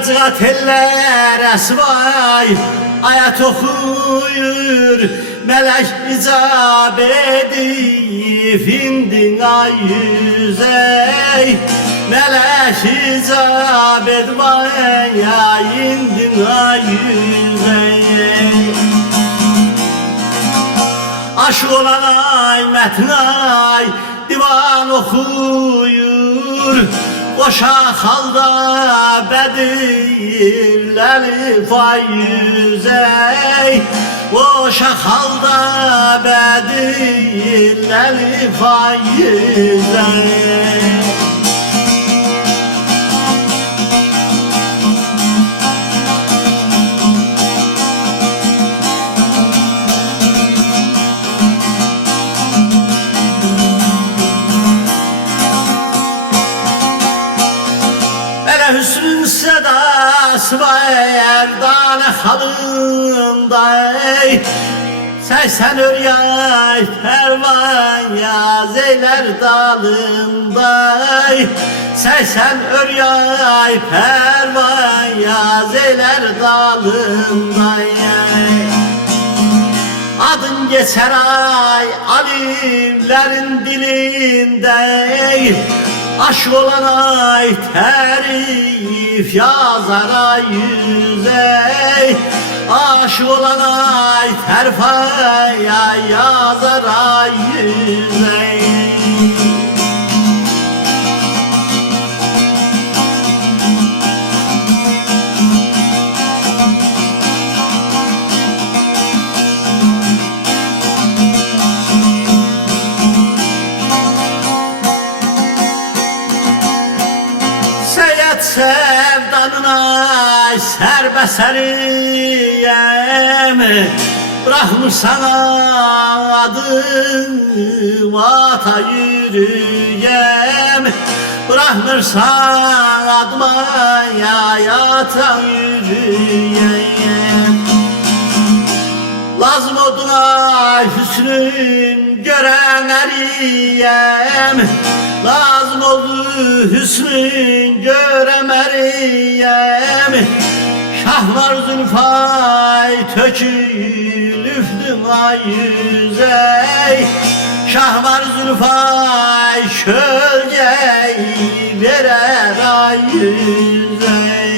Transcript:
Müracaat eller esvay ayet okuyur melek icab edip indin ay yüzey melek icab etmaya indin ay yüzey aşık olan ay metnay divan okuyur Koşa halda bedirleri fay yüzey Koşa halda bedirleri fay yüzey Hüsnün sedası var erdane halınday Seysen öryay pervan yazeyler dalınday Seysen öryay pervan yazeyler dalınday Adın geçer ay alimlerin dilinde Aşk olan ay terif yazar ay yüzey Aşk olan ay terfaya yazar ay yüzey Sevdanına serbeseriyem Bırakmışsan adım vata yürüyem Bırakmışsan adıma yata yürüyem Lazım oduna hüsnün gören eriyem Lazım oldu hüsnün göremeriyem Şahlar zülfay tökülüftün ay yüzey Şahlar zülfay şölgeyi verer ay yüzey